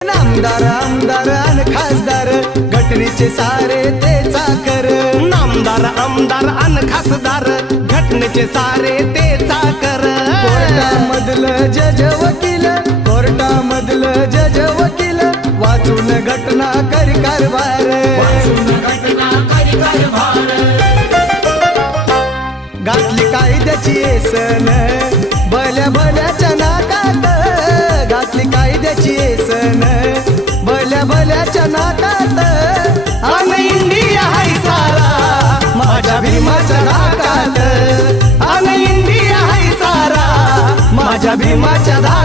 नामदार आमदार अन खासदार घटनेचे सारे ते चाकर. नामदार आमदार अन खासदार घटनेचे सारे ते चाकर. कोर्टामधलं जज वकील, कोर्टामधलं जज वकील वाचून घटना करी कारभार. घातली कायद्याची येसन भल्या भल्याच्या नाकात, घातली कायद्याची येसन भल्या भल्याच्या नाकात. अन इंडिया हाय सारा माझ्या भीमाच्या धाकात, अन इंडिया हाय सारा माझ्या भीमाच्या धाकात.